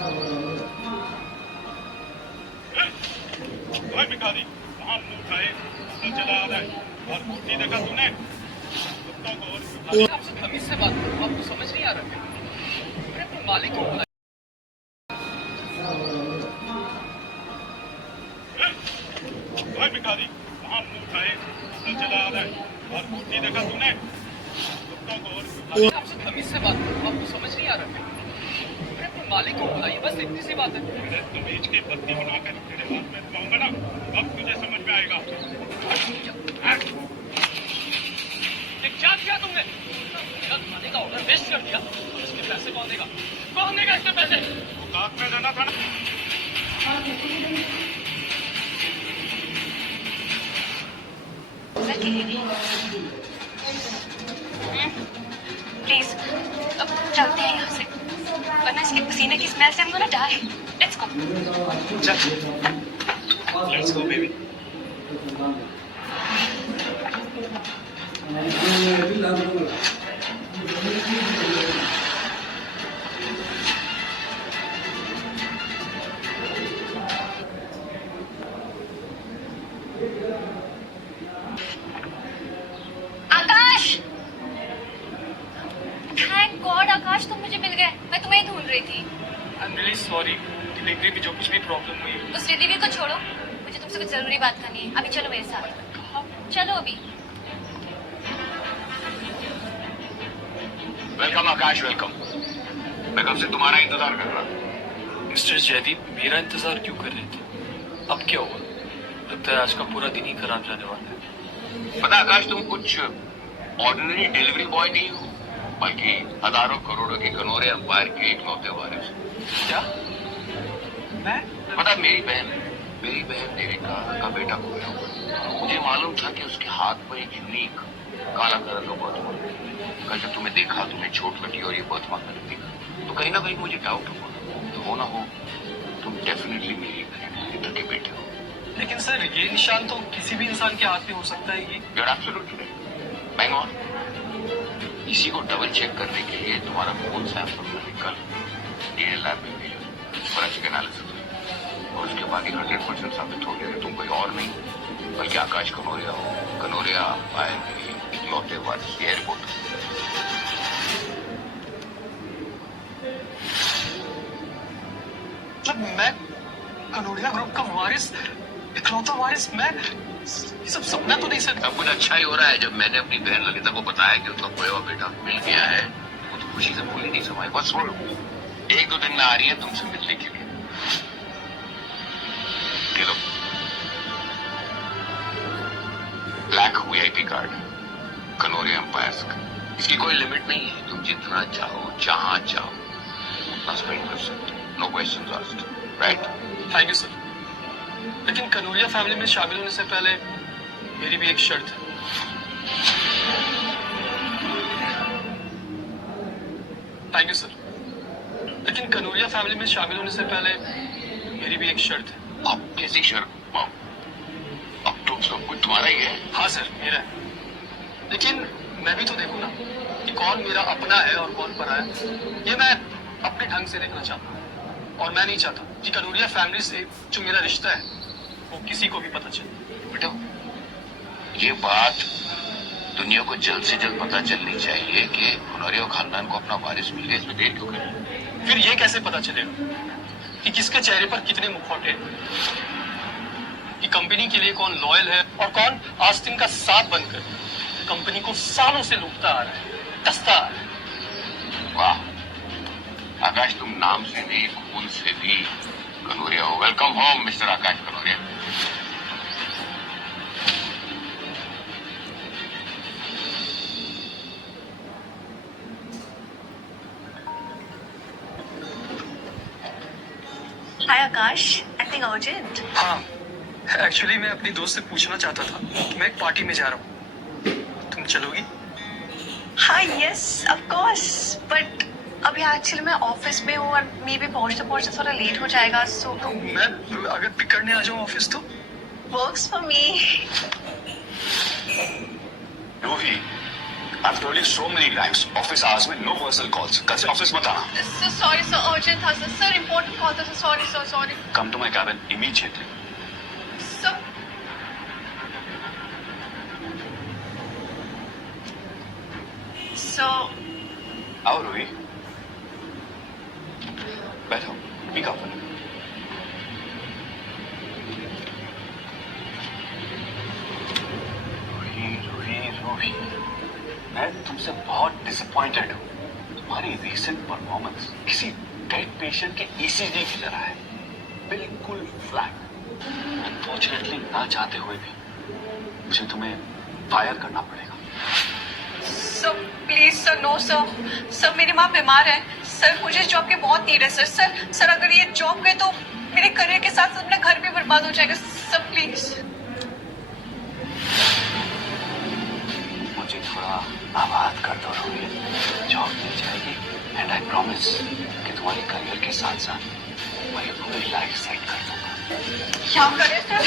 ओए भिखारी, कहाँ मुंह उठाए अंदर चला आ रहा है और नहीं देखा तूने? कुत्तों को और आपसे तमीज से बात करो, आपको समझ नहीं आ रहा क्या? अरे अपने मालिक को बुलाइए। ओए भिखारी, कहाँ मुंह उठाए अंदर चला आ रहा है और नहीं देखा तूने? कुत्तों को और आपसे तमीज से बात करो, आपको समझ नहीं आ रहा क्या? अरे अपने मालिक को बुलाइए, बस इतनी सी बात है। तेरे तमीज की बत्ती बनाकर तेरे हाथ में दिखाऊंगा ना, अब तुझे समझ में आएगा। ये क्या किया तुमने? मेरा खाने का ऑर्डर वेस्ट कर दिया और इसके पैसे कौन देगा? कौन देगा इसके पैसे? औकात में रहना था ना। प्लीज अब चलते हैं यहाँ से, वरना इसके पसीने की स्मेल से हम gonna die. Let's go. Let's go baby. Akash, thank God Akash तुम मुझे मिल गए, मैं तुम्हें ही ढूंढ रही थी। I am really sorry, delivery में जो कुछ भी प्रॉब्लम हुई। उस डिलीवरी को छोड़ो, मुझे तुमसे कुछ जरूरी बात करनी है। अभी चलो मेरे साथ, चलो अभी। वेलकम आकाश, वेलकम। मैं कब से तुम्हारा इंतजार कर रहा हूँ। मिस्टर जयदीप मेरा इंतजार क्यों कर रहे थे? अब क्या हुआ? लगता है आज का पूरा दिन ही खराब जाने वाला है। पता आकाश, तुम कुछ ऑर्डिनरी डिलीवरी बॉय नहीं हो, बल्कि हजारों करोड़ों की कनौरे अंपायर के इकलौते वारिस। क्या? मैं? पता मेरी बहन देविका का बेटा खोया हुआ। मुझे मालूम था कि उसके हाथ पर एक यूनिक काला कलर का बर्थमार्क है। कल जब तुम्हें देखा, तुम्हें चोट लगी और ये बर्थमार्क मैंने देखा, तो कहीं ना कहीं मुझे डाउट हुआ तो हो ना हो तुम डेफिनेटली मेरी बहन पिता के बेटे हो। लेकिन सर ये निशान तो किसी भी इंसान के हाथ में हो सकता है। ये You're absolutely right. Bang on. इसी को डबल चेक करने के लिए तुम्हारा खून सैंपल मैंने कल डीएनए लैब में भेजा, फोरेंसिक एनालिसिस, और उसके बाद ही 100% साबित हो गया कि तुम कोई और नहीं बल्कि आकाश कनौरिया हो। कनौरिया आए के इकलौते वारिस। ये रिपोर्ट जब मैं कनौरिया ग्रुप का वारिस, इकलौता वारिस, मैं ये सब सपना तो नहीं सर। अब कुछ अच्छा ही हो रहा है। जब मैंने अपनी बहन ललिता को बताया कि उसका खोया हुआ बेटा मिल गया है, वो तो खुशी से भूल ही नहीं समाई। बस वो 1-2 दिन में आ रही है तुमसे मिलने के लिए। ये लो, ब्लैक वीआईपी कार्ड, कनौरिया एम्पायर्स का। इसकी कोई लिमिट नहीं है, तुम जितना चाहो जहां चाहो उतना स्पेंड कर सकते हो। No questions asked, right? Thank you sir. लेकिन कनौरिया फैमिली में शामिल होने से पहले मेरी भी एक शर्त है। Thank you sir. लेकिन कनौरिया फैमिली में शामिल होने से पहले मेरी भी एक शर्त है। अब कैसी शर्त? अब तो सब कुछ तुम्हारा ही है। हाँ सर, मेरा है। लेकिन मैं भी तो देखूं ना कि कौन मेरा अपना है और कौन पराया है। ये मैं अपने ढंग से देखना चाहता हूँ, और मैं नहीं चाहता कि कनौरिया फैमिली से जो मेरा रिश्ता है वो किसी को भी पता चले। बेटा, ये बात दुनिया को जल्द से जल्द पता चलनी चाहिए कि कनौरिया खानदान को अपना वारिस मिल गया। इसमें देर क्यों करें? फिर ये कैसे पता चलेगा कि किसके चेहरे पर कितने मुखौटे हैं, कि कंपनी के लिए कौन लॉयल है और कौन आस्तीन का साथ बनकर कंपनी को सालों से लूटता आ रहा है, टसता आ रहा है। वाह आकाश, तुम नाम से भी खून से भी कनौरिया हो। वेलकम होम मिस्टर आकाश कनौरिया। हाय आकाश, एनीथिंग अर्जेंट? हाँ, एक्चुअली मैं अपनी दोस्त से पूछना चाहता था कि मैं एक पार्टी में जा रहा हूँ, तुम चलोगी? हाँ यस ऑफ कोर्स, बट अभी एक्चुअली मैं ऑफिस में हूँ और मे भी पहुँचते पहुँचते थोड़ा लेट हो जाएगा, सो तो मैं अगर पिक करने आ जाऊँ ऑफिस तो? Works for me. Ruhi, I've told you so many times. Office hours में no personal calls. कल से ऑफिस मत आना. सर सॉरी सर, अर्जेंट था सर, सर इम्पोर्टेंट कॉल था sir, sorry sir, sorry Come to my cabin immediately. Sir. So, आओ रूही. बैठो. Speak up. Ruhi, मैं तुमसे बहुत डिसअपॉइंटेड हूँ. तुम्हारी रीसेंट परफॉर्मेंस किसी डेड पेशेंट के ईसीजी की तरह है. बिल्कुल फ्लैट. अनफॉर्चुनेटली ना चाहते हुए भी मुझे तुम्हें फायर करना पड़ेगा. Sir please sir, no sir, sir मेरी माँ बीमार है सर, मुझे जॉब की बहुत नीड है सर. सर सर अगर ये जॉब गए तो मेरे करियर के साथ अपना घर भी बर्बाद हो जाएगा सर, प्लीज. मुझे थोड़ा आबाद कर दो रूही. जॉब मिल जाएगी एंड आई प्रॉमिस कि तुम्हारे करियर के साथ साथ तुम्हारी पूरी लाइफ सेट कर दूंगा. क्या करे सर?